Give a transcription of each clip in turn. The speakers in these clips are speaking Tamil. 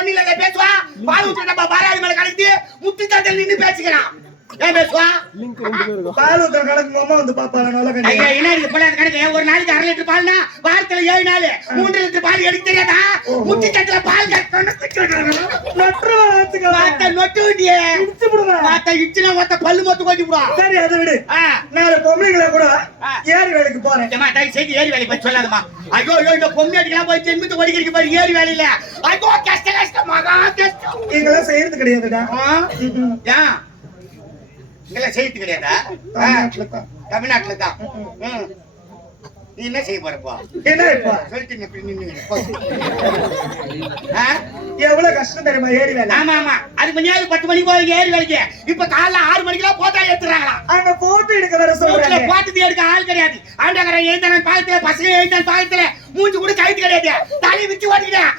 பொண்ணு இல்ல பேசுவா? பால் ஊத்து நம்ம பாராது மேல கலந்து முட்டி தாத்தல் நின்னு பேசிக்கிறான். ஏன் பேசுவா? பால் ஊத்துற கணக்கு மாமா வந்து பாப்பாங்க நல்ல என்ன இருக்கு போல கணக்கு? ஒரு நாளைக்கு அரை லிட்டர் பால்னா? வாரத்துல ஏழு நாள். மூன்று லிட்டர் பால் எடுக்க தெரியாதா? முட்டி தட்டுல பால் பார்த்தா நொட்டு விட்டியே. பார்த்தா இச்சுனா மொத்த பல்லு மொத்த கொட்டி விடுவான் சரி அதை விடு. நான் பொம்பளைங்களை கூட. ஏரி வேலைக்கு போறேன் ஏம்மா, தயவு செய்து ஏரி வேலைக்கு போய் சொல்லாதம்மா. ஐயோ, ஐயோ, இந்த பொம்மையாட்டிக்கெல்லாம் போய் ஜென்மத்தை பாரு, ஏரி வேலையில. ஐயோ, கஷ்டம், கஷ்டம், மகா கஷ்டம். நீங்களாம் செய்யறது கிடையாதுடா. ஏன்? இதெல்லாம் செய்யறது கிடையாதா? ஆ, தமிழ்நாட்டுல தான். நீ என்ன செய்ய போறப்போ என்ன இப்ப? சொல்லிட்டு இப்படி? எவ்வளவு கஷ்டம் தெரியுமா? ஏரி வேலை. ஆமா ஆமா. அது மணியாவது பத்து மணிக்கு போய் ஏரி வேலைக்கு. இப்ப காலைல ஆறு மணிக்கெல்லாம் போட்டா ஏத்துறாங்களா? அங்க போட்டோ எடுக்க வர சொல்றாங்க பாத்துட்டு எடுக்க ஆள் கிடையாது. ஆண்டாங்கரை எழுந்தான பாக்கத்துல பசங்க எழுந்தான பாக்கத்துல மூஞ்சி கூட கைது கிடையாது. தலை விச்சு ஓட்டிக்கிட்டேன்.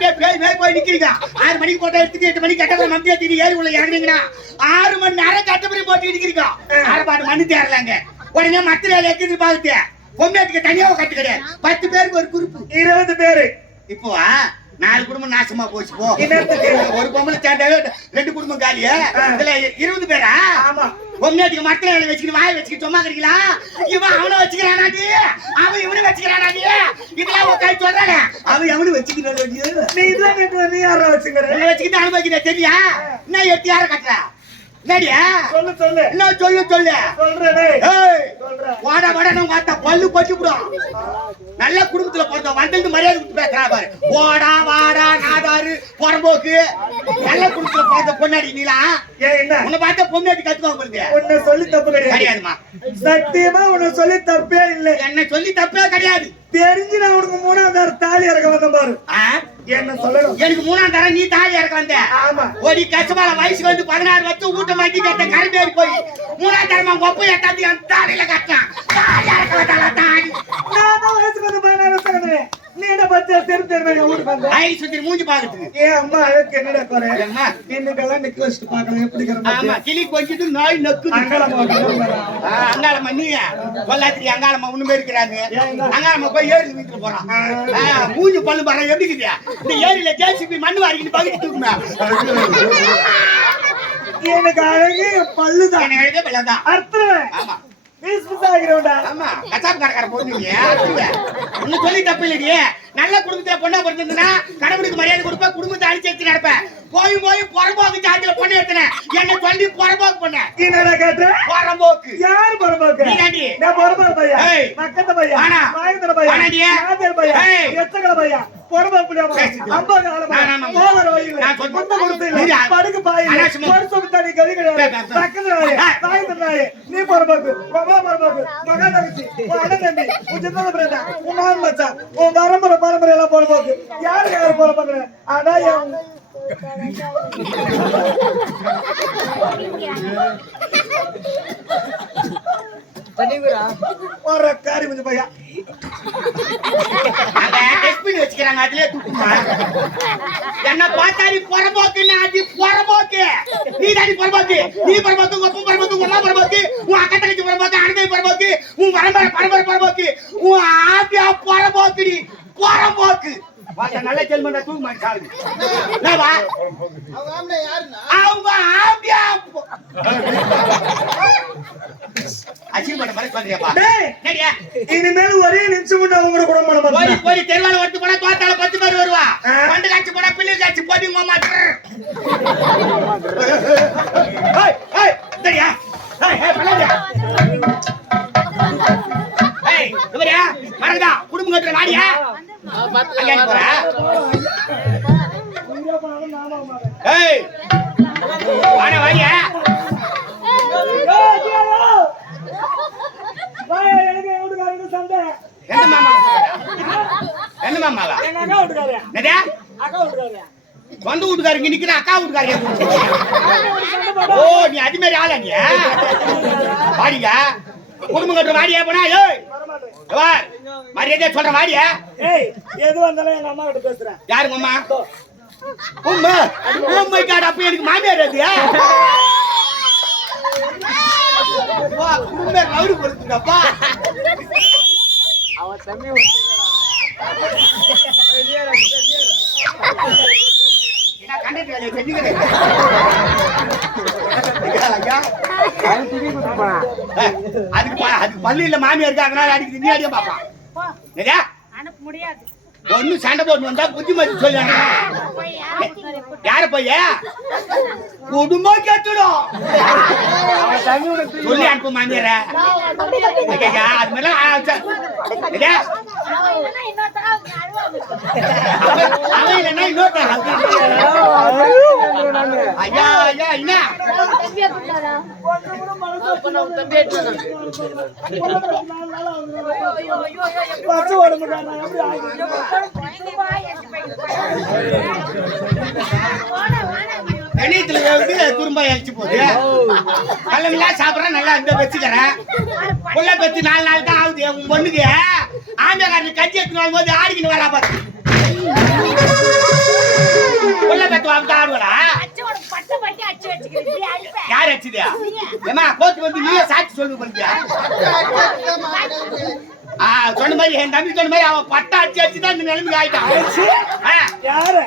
அப்படியே பேய் பேய் போய் நிக்கிறீங்க. ஆறு மணிக்கு போட்டோ எடுத்துட்டு எட்டு மணிக்கு கட்டப்பட மந்தி தீடி ஏறி உள்ள இறங்குனீங்கன்னா ஆறு மணி நேரம் கட்டப்படி போட்டு இருக்கிறீங்க ஆறு பாட்டு மண்ணு தேரலாங்க உடனே மத்திரையில வேலை எக்கிட்டு பாக்குது பொம்மையாட்டுக்கு தனியாக கட்டு கிடையாது பத்து பேருக்கு ஒரு குரூப் இருபது பேரு. இப்போ நாலு குடும்பம் நாசமா போச்சு போ? ஒரு பொம்பளை சேர்ந்தாவே ரெண்டு குடும்பம் காலியா இதுல இருபது பேரா? ஆமா. பொம்மையாட்டிக்கு மரத்துல இலை வச்சுக்கிட்டு வாயை வச்சுக்கிட்டு சும்மா இருக்கிறீங்களா? இவன் அவனை வச்சுக்கிறானாடி அவன் இவனை வச்சுக்கிறானாடி இதெல்லாம் ஒரு கை சொல்றாங்க அவன் எவனு வச்சுக்கிறான் நீ? கேட்டு நீ யாரா வச்சுக்கிற? வச்சுக்கிட்டு அனுபவிக்கிற தெரியா? என்ன எடுத்து யார கட்டுற? என்னடியா? சொல்லு சொல்லு. என்ன சொல்லு சொல்லு? சொல்றேனே சொல்றேன். வாட வாடன்னு பார்த்தா பல்லு பட்டு விடும் நல்ல குடும்பத்துல பிறந்த வந்தது மரியாதை கொடுத்து பேசுறா பாரு. ஓடா வாடா நாதாரு புறம்போக்கு. நல்ல குடும்பத்துல பிறந்த பொண்ணாடி நீலா. உன்னை பார்த்தா பொண்ணாடி கத்துக்கோங்க போகுது உன்னை சொல்லி தப்பு கிடையாது. கிடையாதுமா. சத்தியமா உன்னை சொல்லி தப்பே இல்லை. என்ன சொல்லி தப்பே கிடையாது. தெரிஞ்சு நான் உனக்கு மூணாவது தாலி இறக்க வந்தேன் பாரு? என்ன சொல்லணும்? எனக்கு மூணாம் தரம் நீ தாலி இறக்க வந்த. ஆமா. ஒரு கஷ்டமான வயசுக்கு வந்து பதினாறு வருஷம் ஊட்டமாக்கி கட்ட கரும்பேறி போய் மூணாம் தரமா கொப்பை எட்டாந்து என் தாலியில கட்டான் தாலி இறக்க வந்தால நான் தான் வயசுக்கு வந்து பதினாறு வருஷம். நீ என்ன பத்து தெரு தெரு எங்க வீட்டுக்கு வந்த ஐ சுத்தி மூஞ்சி பாக்குறதுக்கு ஏன் அம்மா அழகு என்னடா குறை? ஏம்மா? இன்னைக்கெல்லாம் நிக்க எப்படி ஆமா கிளி கொஞ்சிட்டு நாய் நக்குது. அங்கலமா ஆ, அங்காளம்மா நீ கொல்லாத்திரி அங்காளம்மா ஒண்ணுமே இருக்கிறாங்க ஏங்க? அங்காளம்மா போய் ஏரி வீட்டுல போறான். மூஞ்சி பல்லு பாரு எப்படி இருக்குது இந்த ஏரியில ஜேசிபி மண்ணு வாரிக்கிட்டு பகுதி தூக்குமே எனக்கு அழகு பல்லுதான். எனக்கு அர்த்தம். ஆமா. பீஸ் பீஸ் ஆகிறோம்டா ஆமா கச்சாப் கடைக்கார பொண்ணு நீ ஒன்னும் சொல்லி தப்பு இல்லையே நல்ல குடும்பத்துல பொண்ணா பிறந்திருந்தா கடவுளுக்கு மரியாதை கொடுப்ப குடும்பத்தை அழிச்சு நடப்ப போய் போய் புறம்போக்கு ஜாதியில பொண்ணு எடுத்தேன் என்ன சொல்லி புறம்போக்கு பண்ண என்னடா கேட்ட புறம்போக்கு யாரு பொறுப்பாக்கு நீதாண்டி. நான் பொறுப்பாக்கு பையா ஏய். பக்கத்து பையா ஆனா. மாயத்தர பையா ஆனாடி. நாதர் பையா ஏய். எச்சக்கல பையா பொறுப்பாக்கு முடியாம பேசுது. அம்பா காலமா நான், நான், நான். போகிற வழியில நான் சொல்றேன். முத்த கொடுத்து நீயா? படுக்கு பாயில அனாவசியமா. பொறுப்பு தண்ணி கறி பே, பே, கிடையாது பே. பக்கத்து நாயே நீ பொறுப்பாக்கு பாபா பொறுப்பாக்கு மகா தங்கச்சி. உன் அண்ணன் தம்பி. உன் சித்தன பிரதா உன் மகன் மச்சான். உன் பரம்பரை பரம்பரை எல்லாம் பொறுப்பாக்கு யாரு யாரு பொறுப்பாக்கு ஆனா என் ஒரு காரி கொஞ்சம் பையா. வச்சுக்கிறாங்க என்ன பார்த்தா நீ அது பொறபோ நீ தாண்டி புறம்போக்கு நீ புறம்போக்கு உங்க அப்பா புறம்போக்கு உங்க அம்மா புறம்போக்கு உன் அக்கா தங்கச்சி புறம்போக்கு அண்ணன் புறம்போக்கு உன் பரம்பரை பரம்பரை புறம்போக்கு உன் ஆபியா புறம்போக்கு நீ பரமாக்கு வாங்க நல்ல ஜெல்மண்டா தூக்கு மாட்டி சாருங்க என்னவா அவங்க ஆபியா அசிங்கப்பட்ட மாதிரி சொல்றியாப்பா? டேய் இனிமேல் ஒரே நிமிஷம் மட்டும் அவங்க கூட கூட பண்ண போய் மாட்டேன் போய் தெருவால ஒருத்து போனா தோத்தால பத்து பேர் வருவா. பண்டு காட்சி போனா பிள்ளை காட்சி போடி மாமா ஏய் பல்லாடியா ஏய் இவரியா மறந்தா குடும்பம் கட்டுற இருந்து போறா? எந்த மாமாவா சொந்த வீட்டுக்காரங்க நிக்கிற அக்கா வீட்டுக்காரங்க ஓ நீ அது மாதிரி ஆளா நீ? வாடிங்க குடும்பம் கட்டுற வாடியா போனா? ஏய் மரியாதையா சொல்ற வாடியா? ஏய் எது வந்தாலும் எங்க அம்மா கிட்ட பேசுறேன். யாருங்க அம்மா உம்மா? உம்மை காட் அப்ப எனக்கு மாமியார் அது வா குடும்ப ரவுடி கொடுத்துடப்பா அவன் தம்பி அதுக்கு ப- அதுக்கு பல்லு இல்ல மாமியா இருக்கு அதனால அடிக்குது நீ அடிக்க பாப்பா போ, சரியா அனுப்ப முடியாது ஒண்ணு சண்டை போட்டு வந்தா புத்திமதி கூட்டு யார பைய குடும்பம் கெட்டுடும் சொல்லி அனுப்பு மாமியார அது மாதிரிலாம் ஐயா ஐயா உடம்பு கணியத்துல வந்து துரும்பா இழைச்சு போகுது. கல்லமில்லா சாப்பிட்றேன் நல்லா இந்த வச்சுக்கிறேன் புள்ள பெத்து நாலு நாள் தான் ஆகுது. உன் பொண்ணுக்கு ஆந்திரக்காரன் கஞ்சி எடுத்துன்னு வரும்போது ஆடிக்கின்னு வரா பாத்து புள்ள பெத்து வாங்க ஆடுவடா அச்சு அச்சு. யார் அடிச்சதா? ஏமா கோர்ட்டு வந்து நீயே சாட்சி சொல்லு பண்ணியா ஆ சொன்ன மாதிரி என் தம்பி சொன்ன மாதிரி அவன் பட்டா அடிச்சு அடிச்சு தான் இந்த நிலைமைக்கு ஆயிட்டான். யாரு?